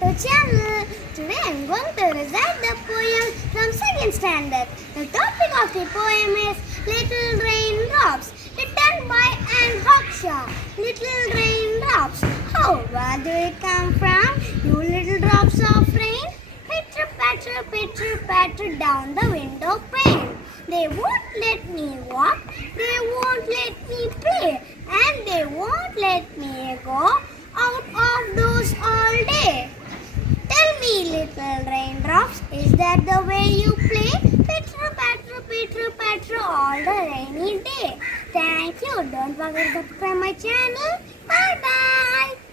to channel. Today I am going to recite the poem from second standard. The topic of the poem is Little Raindrops, written by Anne Hawkshaw. Little raindrops, oh, where do they come from? You little drops of rain, pitter patter down the window pane. They won't let me walk, they won't let me play, and they won't let me go out of doors all day. Tell me, little raindrops, is that the way you play? Pitter patter all the rainy day. Thank you. Don't forget to subscribe my channel. Bye bye.